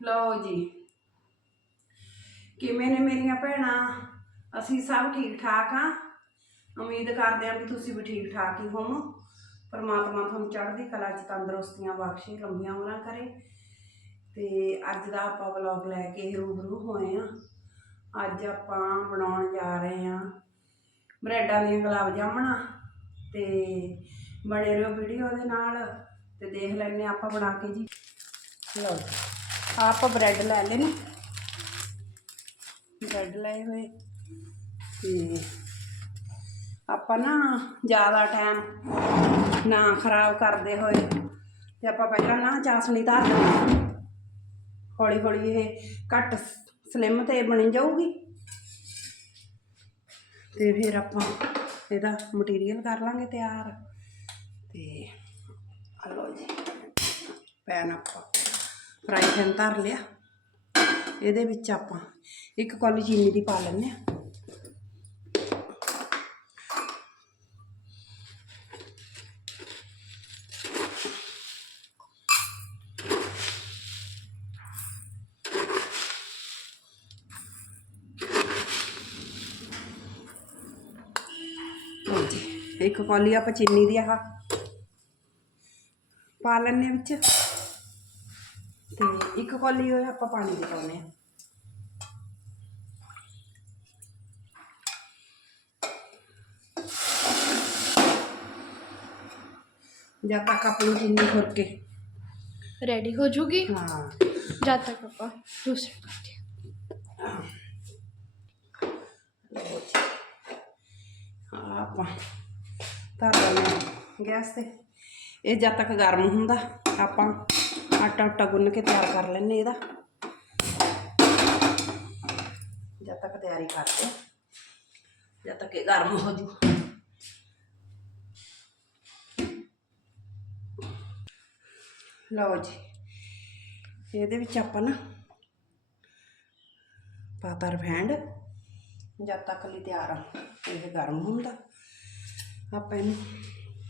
ਲਓ ਜੀ। ਕਿਵੇਂ ਨੇ ਮੇਰੀਆਂ ਭੈਣਾਂ? ਅਸੀਂ ਸਭ ਠੀਕ ਠਾਕ ਆ ਉਮੀਦ ਕਰਦੇ ਹਾਂ ਵੀ ਤੁਸੀਂ ਵੀ ਠੀਕ ਠਾਕ ਹੀ ਹੋਵੋ। ਪਰਮਾਤਮਾ ਤੁਹਾਨੂੰ ਚੜ੍ਹਦੀ ਕਲਾ 'ਚ ਤੰਦਰੁਸਤੀਆਂ ਬਖਸ਼ੇ, ਲੰਬੀਆਂ ਉਮਰਾਂ ਕਰੇ। ਤੇ ਅੱਜ ਦਾ ਆਪਾਂ ਵਲੌਗ ਲੈ ਕੇ ਰੂਬਰੂ ਹੋਏ ਆ ਅੱਜ ਆਪਾਂ ਬਣਾਉਣ ਜਾ ਰਹੇ ਆ ਬ੍ਰੈਡਾਂ ਦੀਆਂ ਗੁਲਾਬ ਜਾਮਣਾ। ਤੇ ਬਣੇ ਰਹੋ ਵੀਡੀਓ ਦੇ ਨਾਲ ਤੇ ਦੇਖ ਲੈਣੇ ਆਪਾਂ ਬਣਾ ਕੇ ਜੀ। ਲਓ ਆਪਾਂ ਬ੍ਰੈਡ ਲੈ ਲੈਣੇ। ਬ੍ਰੈਡ ਲਏ ਹੋਏ। ਤੇ ਆਪਾਂ ਨਾ ਜ਼ਿਆਦਾ ਟਾਈਮ ਨਾ ਖਰਾਬ ਕਰਦੇ ਹੋਏ ਤੇ ਆਪਾਂ ਪਹਿਲਾਂ ਨਾ ਚਾਸਣੀ ਧਰ ਦੇਣੀ। ਹੌਲੀ ਹੌਲੀ ਇਹ ਘੱਟ ਸਲਿਮ ਤੇ ਬਣੀ ਜਾਊਗੀ। ਤੇ ਫਿਰ ਆਪਾਂ ਇਹਦਾ ਮਟੀਰੀਅਲ ਕਰ ਲਾਂਗੇ ਤਿਆਰ। ਤੇ ਆ ਲਓ ਜੀ, ਪੈਨ ਆਪਾਂ। ਫਰਾਈ ਪੈਨ ਧਰ ਲਿਆ। ਇਹਦੇ ਵਿੱਚ ਆਪਾਂ ਇੱਕ ਕੌਲੀ ਚੀਨੀ ਦੀ ਪਾ ਲੈਂਦੇ ਆ ਇੱਕ ਕੌਲੀ ਆਪਾਂ ਚੀਨੀ ਦੀ ਆਹ ਪਾ ਲੈਣੇ ਵਿੱਚ। ਇੱਕ ਕੌਲੀ ਹੋਇਆ ਆਪਾਂ ਪਾਣੀ ਦੀ ਪਾਉਨੇ ਆ ਜਦ ਤੱਕ ਆਪਣੀ ਚੀਨੀ ਖੁਰ ਕੇ रेडी हो जूगी ਹਾਂ जब तक पापा दूसरे करते हैं। ਲਓ ਜੀ ਆਹ ਆਪਾਂ ਧਰ ਲੈਂਦੇ ਗੈਸ ਤੇ ਇਹ ਜਦ ਤੱਕ ਗਰਮ ਹੁੰਦਾ ਆਪਾਂ ਆਟਾ ਉਟਾ ਗੁੰਨ ਕੇ ਤਿਆਰ ਕਰ ਲੈਂਦੇ ਇਹਦਾ। ਜਦ ਤੱਕ ਤਿਆਰੀ ਕਰਦੇ ਜਦ ਤੱਕ ਇਹ ਗਰਮ ਹੋ ਜੂ। ਲਓ ਜੀ, ਇਹਦੇ ਵਿੱਚ ਆਪਾਂ ਨਾ ਪਾਤਾ ਰਿਫਾਈਂਡ ਜਦ ਤੱਕ ਲਈ ਤਿਆਰ ਆ, ਇਹ ਗਰਮ ਹੁੰਦਾ। ਆਪਾਂ ਇਹਨੂੰ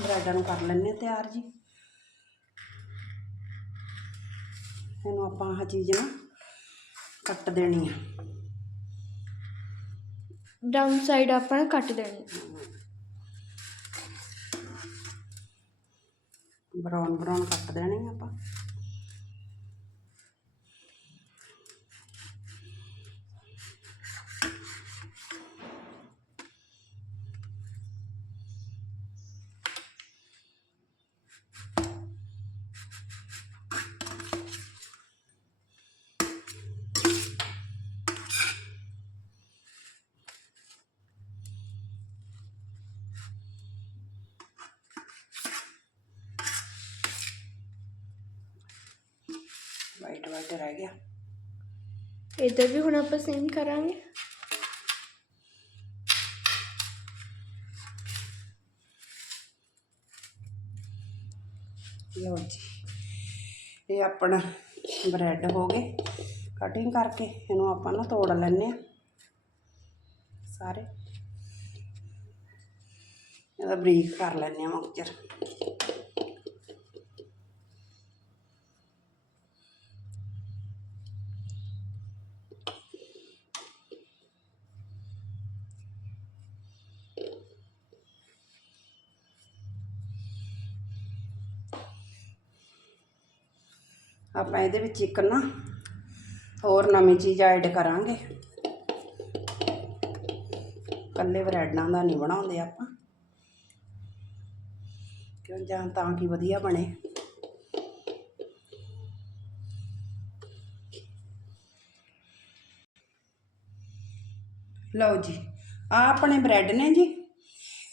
ਬਰੈਡਾਂ ਨੂੰ ਕਰ ਲੈਂਦੇ ਹਾਂ ਤਿਆਰ ਜੀ। ਇਹਨੂੰ ਆਪਾਂ ਆਹ ਚੀਜ਼ ਨਾ ਕੱਟ ਦੇਣੀ ਆ। ਡਾਊਨ ਸਾਈਡ ਆਪਾਂ ਕੱਟ ਦੇਣੀ। ਬਰਾਉਨ ਬਰਾਉਨ ਕੱਟ ਦੇਣੀ ਆਪਾਂ। ਟਮਾਟਰ ਆ ਗਿਆ। ਇਧਰ ਵੀ ਹੁਣ ਆਪਾਂ ਸੇਮ ਕਰਾਂਗੇ। ਲਓ ਜੀ ਇਹ ਆਪਣਾ ਬ੍ਰੈਡ ਹੋ ਗਏ। ਕਟਿੰਗ ਕਰਕੇ ਇਹਨੂੰ ਆਪਾਂ ਨਾ ਤੋੜ ਲੈਣੇ ਆ ਸਾਰੇ। ਇਹਦਾ ਬਰੀਕ ਕਰ ਲੈਣੇ ਆ ਮੁਕਚਰ ਆਪਾਂ ਇਹਦੇ ਵਿੱਚ ਇੱਕ ਨਾ ਹੋਰ ਨਵੀਂ ਚੀਜ਼ ਐਡ ਕਰਾਂਗੇ। ਕੱਲੇ ਬ੍ਰੈਡਾਂ ਦਾ ਨਹੀਂ ਬਣਾਉਂਦੇ ਆਪਾਂ। ਕਿਉਂ ਜਾਂ ਤਾਂ ਕਿ ਵਧੀਆ ਬਣੇ। ਲਓ ਜੀ ਆ ਆਪਣੇ ਬ੍ਰੈਡ ਨੇ ਜੀ।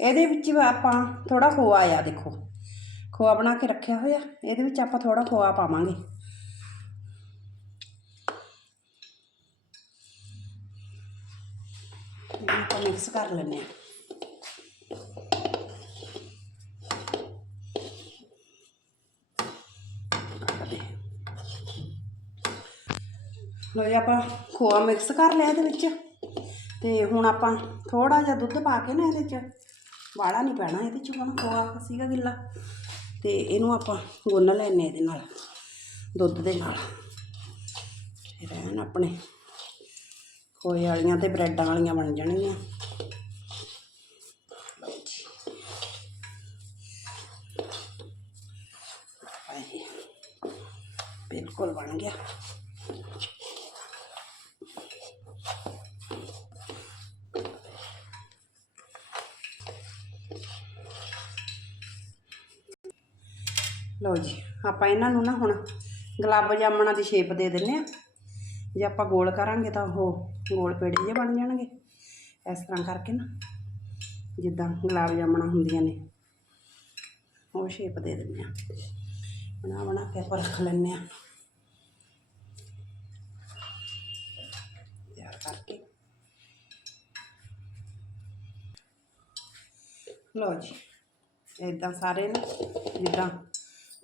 ਇਹਦੇ ਵਿੱਚ ਆਪਾਂ ਥੋੜਾ ਖੋਆ ਆ, ਦੇਖੋ। ਖੋਆ ਬਣਾ ਕੇ ਰੱਖਿਆ ਹੋਇਆ। ਇਹਦੇ ਵਿੱਚ ਆਪਾਂ ਥੋੜਾ ਖੋਆ ਪਾਵਾਂਗੇ। ਮਿਕਸ ਕਰ ਲੈਂਦੇ ਹਾਂ। ਲੋ ਜੀ, ਆਪਾਂ ਖੋਆ ਮਿਕਸ ਕਰ ਲਿਆ ਇਹਦੇ ਵਿੱਚ। ਤੇ ਹੁਣ ਆਪਾਂ ਥੋੜਾ ਜਿਹਾ ਦੁੱਧ ਪਾ ਕੇ ਨਾ ਇਹਦੇ 'ਚ ਵਾੜਾ ਨਹੀਂ ਪੈਣਾ ਇਹਦੇ 'ਚ ਹੁਣ, ਖੋਆ ਸੀਗਾ ਗਿੱਲਾ। ਤੇ ਇਹਨੂੰ ਆਪਾਂ ਗੁੰਨ ਲੈਨੇ ਇਹਦੇ ਨਾਲ, ਦੁੱਧ ਦੇ ਨਾਲ। ਰਹਿਣ ਆਪਣੇ ਖੋਏ ਵਾਲੀਆਂ ਤੇ ਬ੍ਰੈਡਾਂ ਵਾਲੀਆਂ ਬਣ ਜਾਣਗੀਆਂ। ਬਿਲਕੁਲ ਬਣ ਗਿਆ। ਲਓ ਜੀ, ਆਪਾਂ ਇਹਨਾਂ ਨੂੰ ਨਾ ਹੁਣ ਗੁਲਾਬ ਜਾਮਣਾ ਦੀ ਸ਼ੇਪ ਦੇ ਦਿੰਨੇ ਆ ਜੇ ਆਪਾਂ ਗੋਲ ਕਰਾਂਗੇ ਤਾਂ ਉਹ ਗੋਲ ਪੇੜੇ ਜਿਹੇ ਬਣ ਜਾਣਗੇ। ਇਸ ਤਰ੍ਹਾਂ ਕਰਕੇ ਨਾ, ਜਿੱਦਾਂ ਗੁਲਾਬ ਜਾਮਣਾ ਹੁੰਦੀਆਂ ਨੇ, ਉਹ ਸ਼ੇਪ ਦੇ ਦਿੰਨੇ ਆ ਬਣਾ ਬਣਾ ਕੇ ਆਪਾਂ ਰੱਖ ਲੈਂਦੇ ਆ ਕਰਕੇ। ਲਓ ਜੀ ਇਦਾਂ ਸਾਰੇ ਨਾ, ਜਿੱਦਾਂ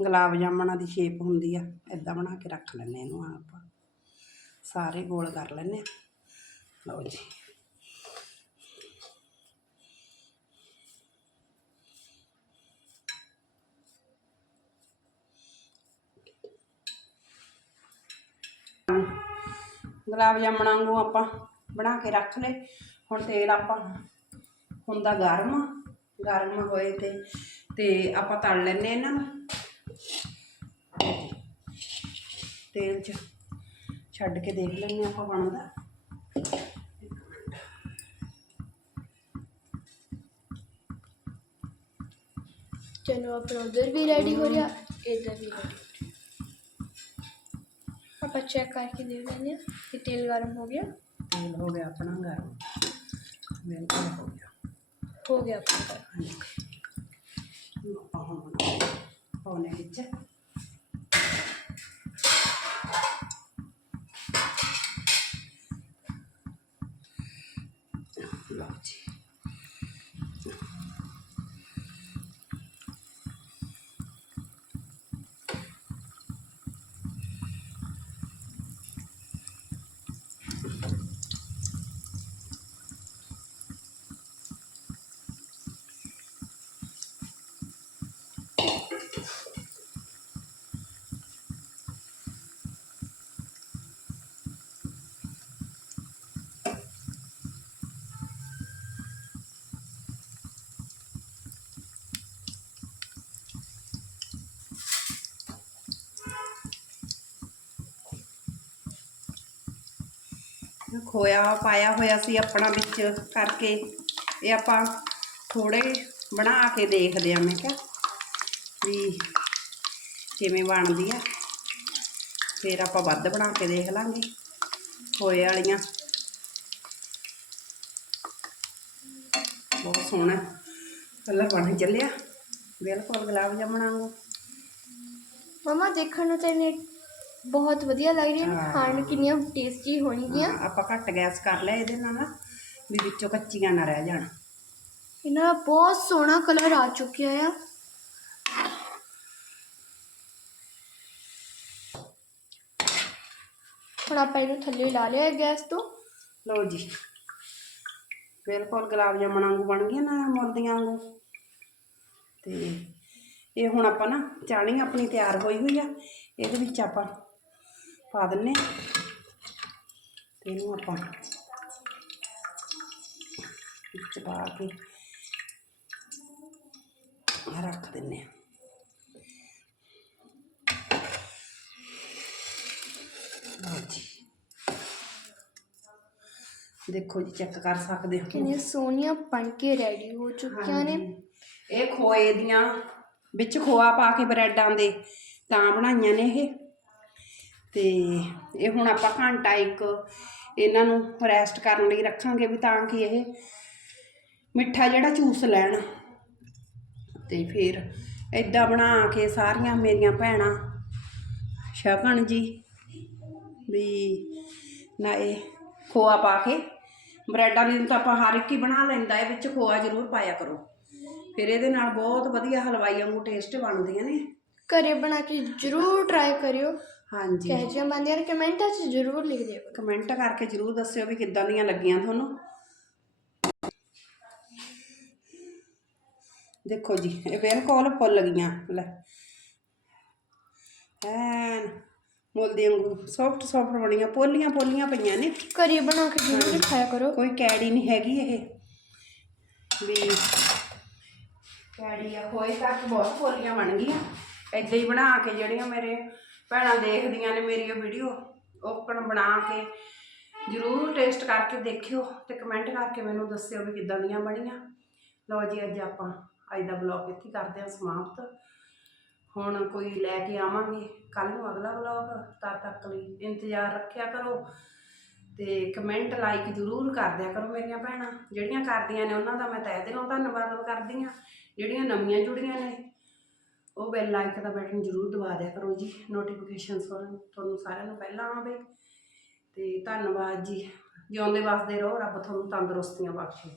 ਗੁਲਾਬ ਜਾਮਣਾ ਦੀ ਸ਼ੇਪ ਹੁੰਦੀ ਆ ਇਦਾਂ ਬਣਾ ਕੇ ਰੱਖ ਲੈਂਦੇ ਇਹਨੂੰ ਆਪਾਂ। ਸਾਰੇ ਗੋਲ ਕਰ ਲੈਂਦੇ ਆ। ਲਓ ਜੀ। ਗੁਲਾਬ ਜਾਮਣਾਂ ਵਾਂਗੂ ਆਪਾਂ ਬਣਾ ਕੇ ਰੱਖ ਲਏ। ਹੁਣ ਤੇਲ ਆਪਾਂ ਹੁੰਦਾ ਗਰਮ ਗਰਮ ਹੋਏ ਤੇ ਤੇ ਆਪਾਂ ਤਲ ਲੈਨੇ ਇਹਨਾਂ ਨੂੰ। ਤੇਲ 'ਚ ਛੱਡ ਕੇ ਦੇਖ ਲੈਨੇ ਆਪਾਂ ਬਣਦਾ। ਚਲੋ ਆਪਣਾ ਉਧਰ ਵੀ ਰੈਡੀ ਹੋ ਰਿਹਾ, ਇਧਰ ਵੀ ਰੈਡੀ चेक करके देख लेंगे कि तेल गर्म हो गया ਤੇਲ ਹੋ ਗਿਆ ਆਪਣਾ ਗਰਮ ਬਿਲਕੁਲ ਹੋ ਗਿਆ हो गया अपना गर्म। ਹਾਂਜੀ ਹੁਣ ਆਪਾਂ ਹੁਣ ਬਣਾਉਂਦੇ ਪਾਉਣੇ ਵਿੱਚ ਖੋਇਆ, ਪਾਇਆ ਹੋਇਆ ਸੀ ਆਪਣਾ ਵਿੱਚ ਕਰਕੇ। ਇਹ ਆਪਾਂ ਥੋੜੇ ਬਣਾ ਕੇ ਦੇਖਦੇ ਆ ਮੈਂ ਕਿਹਾ ਵੀ ਕਿਵੇਂ ਬਣਦੀ ਆ। ਫਿਰ ਆਪਾਂ ਵੱਧ ਬਣਾ ਕੇ ਦੇਖ ਲਾਂਗੇ, ਖੋਏ ਵਾਲੀਆਂ। ਬਹੁਤ ਸੋਹਣਾ ਕਲਰ ਬਣ ਚੱਲਿਆ। ਬਿਲਕੁਲ ਗੁਲਾਬ ਜਾਮਣਾ ਵਾਂਗੂ। ਮਮਾ, ਦੇਖਣ ਨੂੰ ਤੇ ਨੇ ਬਹੁਤ ਵਧੀਆ ਲੱਗ ਰਹੀ ਹੈ ਹਾਂ। ਖਾਣ ਨੂੰ ਕਿੰਨੀਆਂ ਟੇਸਟੀ ਹੋਣਗੀਆਂ। ਹਾਂ, ਆਪਾਂ ਘੱਟ ਗੈਸ ਕਰ ਲਿਆ ਇਹਦੇ ਨਾਲ ਨਾ ਵੀ ਵਿੱਚੋਂ ਕੱਚੀਆਂ ਨਾ ਰਹਿ ਜਾਣ। ਇਹਨਾਂ ਦਾ ਬਹੁਤ ਸੋਹਣਾ ਕਲਰ ਆ ਚੁੱਕਿਆ ਆ। ਹੁਣ ਆਪਾਂ ਇਹਨੂੰ ਥੱਲੇ ਲਾ ਲਿਆ ਗੈਸ ਤੋਂ। ਲਓ ਜੀ। ਬਿਲਕੁਲ ਗੁਲਾਬ ਜਾਮਣ ਵਾਂਗੂ ਬਣ ਗਈਆਂ ਨਾ ਮੁਰਦੀਆਂ ਵਾਂਗੂ। ਤੇ ਇਹ ਹੁਣ ਆਪਾਂ ਨਾ ਚਾਣੀ ਆਪਣੀ ਤਿਆਰ ਹੋਈ ਹੋਈ ਆ ਇਹਦੇ ਵਿੱਚ ਆਪਾਂ ਪਾ ਦਿੰਨੇ ਤੇ ਇਹਨੂੰ ਆਪਾਂ ਵਿੱਚ ਪਾ ਕੇ ਰੱਖ ਦਿੰਨੇ ਆ। ਦੇਖੋ ਜੀ ਚੈੱਕ ਕਰ ਸਕਦੇ ਹੋ। ਕਿੰਨੀਆਂ ਸੋਹਣੀਆਂ ਬਣ ਕੇ ਰੈਡੀ ਹੋ ਚੁੱਕੀਆਂ ਨੇ। ਇਹ ਖੋਏ ਦੀਆਂ ਵਿੱਚ ਖੋਆ ਪਾ ਕੇ ਬ੍ਰੈਡਾਂ ਦੇ ਤਾਂ ਬਣਾਈਆਂ ਨੇ ਇਹ। ਤੇ ਇਹ ਹੁਣ ਆਪਾਂ ਘੰਟਾ ਇੱਕ ਇਹਨਾਂ ਨੂੰ ਰੈਸਟ ਕਰਨ ਲਈ ਰੱਖਾਂਗੇ ਵੀ ਤਾਂ ਕਿ ਇਹ ਮਿੱਠਾ ਜਿਹੜਾ ਚੂਸ ਲੈਣ। ਤੇ ਫਿਰ ਇਦਾਂ ਬਣਾ ਕੇ ਸਾਰੀਆਂ ਮੇਰੀਆਂ ਭੈਣਾਂ ਛਕਣ ਜੀ, ਵੀ ਨਾ ਇਹ ਖੋਆ ਪਾ ਕੇ ਬ੍ਰੈਡਾਂ ਦੀ ਤਾਂ ਆਪਾਂ ਹਰ ਇੱਕ ਹੀ ਬਣਾ ਲੈਂਦਾ ਹੈ ਵਿੱਚ ਖੋਆ ਜ਼ਰੂਰ ਪਾਇਆ ਕਰੋ। ਫਿਰ ਇਹਦੇ ਨਾਲ ਬਹੁਤ ਵਧੀਆ ਹਲਵਾਈ ਵਾਂਗੂ ਟੇਸਟ ਬਣਦੀਆਂ ਨੇ। ਘਰੇ ਬਣਾ ਕੇ ਜ਼ਰੂਰ ਟਰਾਈ ਕਰਿਓ। ਹਾਂਜੀ। ਕਹਿ ਜਿਹਾ ਬੰਦੇ ਨੇ ਕਮੈਂਟਾਂ 'ਚ ਜ਼ਰੂਰ ਲਿਖ ਦਿਓ। ਕਮੈਂਟ ਕਰਕੇ ਜ਼ਰੂਰ ਦੱਸਿਓ ਵੀ ਕਿੱਦਾਂ ਦੀਆਂ ਲੱਗੀਆਂ ਤੁਹਾਨੂੰ। ਦੇਖੋ ਜੀ ਇਹ ਬਿਲਕੁਲ ਫੁੱਲ ਗਈਆਂ। ਲੈ। ਐਨ ਮੁੱਲ ਦੇ ਵਾਂਗੂ ਸੌਫਟ ਸੌਫਟ ਬਣੀਆਂ ਪੋਲੀਆਂ ਪੋਲੀਆਂ ਪਈਆਂ ਨੇ। ਘਰੇ ਬਣਾ ਕੇ ਜ਼ਰੂਰ ਖਾਇਆ ਕਰੋ। ਕੋਈ ਕੈੜੀ ਨਹੀਂ ਹੈਗੀ ਇਹ। ਵੀ ਕੈੜੀ ਆ ਹੋਏ ਤੱਕ ਬਹੁਤ ਪੋਲੀਆਂ ਬਣ ਗਈਆਂ। ਏਦਾਂ ਹੀ ਬਣਾ ਕੇ ਜਿਹੜੀਆਂ ਮੇਰੇ ਭੈਣਾਂ ਦੇਖਦੀਆਂ ਨੇ ਮੇਰੀ ਉਹ ਵੀਡੀਓ ਓਪਨ ਬਣਾ ਕੇ। ਜਰੂਰ ਟੇਸਟ ਕਰਕੇ ਦੇਖਿਓ ਤੇ ਕਮੈਂਟ ਕਰਕੇ ਮੈਨੂੰ ਦੱਸਿਓ ਵੀ ਕਿੱਦਾਂ ਦੀਆਂ ਬਣੀਆਂ। ਲਓ ਜੀ, ਅੱਜ ਆਪਾਂ ਅੱਜ ਦਾ ਬਲੌਗ ਇੱਥੇ ਕਰਦੇ ਹਾਂ ਸਮਾਪਤ। ਹੁਣ ਕੋਈ ਲੈ ਕੇ ਆਵਾਂਗੇ ਕੱਲ ਨੂੰ ਅਗਲਾ ਬਲੌਗ ਤਦ ਤੱਕ ਲਈ ਇੰਤਜ਼ਾਰ ਰੱਖਿਆ ਕਰੋ। ਤੇ ਕਮੈਂਟ ਲਾਈਕ ਜ਼ਰੂਰ ਕਰ ਦਿਆ ਕਰੋ ਮੇਰੀਆਂ ਭੈਣਾਂ। ਜਿਹੜੀਆਂ ਕਰਦੀਆਂ ਨੇ ਉਹਨਾਂ ਦਾ ਮੈਂ ਤਹਿ ਦਿਲੋਂ ਧੰਨਵਾਦ ਕਰਦੀ ਹਾਂ। ਜਿਹੜੀਆਂ ਨਵੀਆਂ ਜੁੜੀਆਂ ਨੇ ਉਹ ਬੈਲ ਲਾਈਕ ਦਾ ਬਟਨ ਜ਼ਰੂਰ ਦਬਾ ਦਿਆ ਕਰੋ ਜੀ ਨੋਟੀਫਿਕੇਸ਼ਨ ਤੁਹਾਨੂੰ ਸਾਰਿਆਂ ਨੂੰ ਪਹਿਲਾਂ ਆਵੇ। ਤੇ ਧੰਨਵਾਦ ਜੀ, ਜਿਉਂਦੇ ਵਸਦੇ ਰਹੋ, ਰੱਬ ਤੁਹਾਨੂੰ ਤੰਦਰੁਸਤੀਆਂ ਬਖਸ਼ੇ।